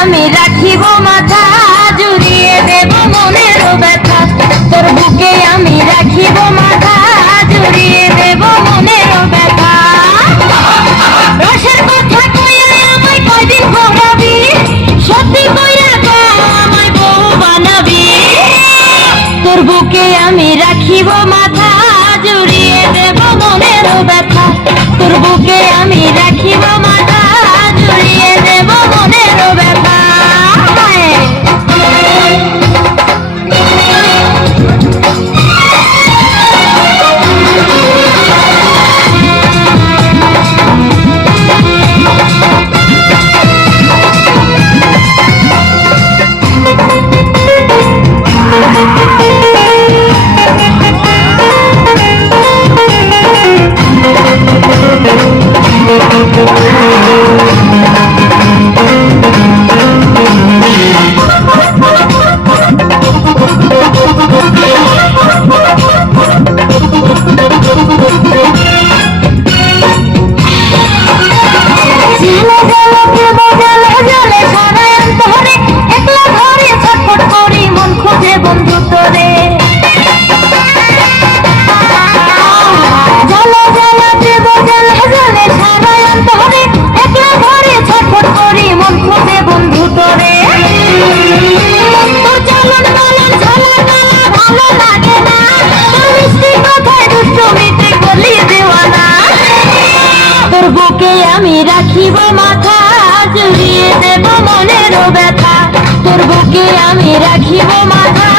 আমি রাখিব মাথা জুড়িয়ে দেব মনের ব্যথা তোর বুকে আমি রাখিব মাথা জুড়িয়ে দেব মনের ব্যথা রসের কথা কইয়া আমায় কয়দিন ঘোরাবি সত্যি কইয়া আমায় বউ বানাবি তোর বুকে আমি রাখিব মাথা জুড়িয়ে দেব মনের ব্যথা তোর বুকে আমি রাখিব মাথা জুড়িয়ে দেব মনের ব্যথা বুকে আমি রাখিব মাথা জুড়িয়ে দেব মনের ব্যথা তোর বুকে আমি রাখিব মাথা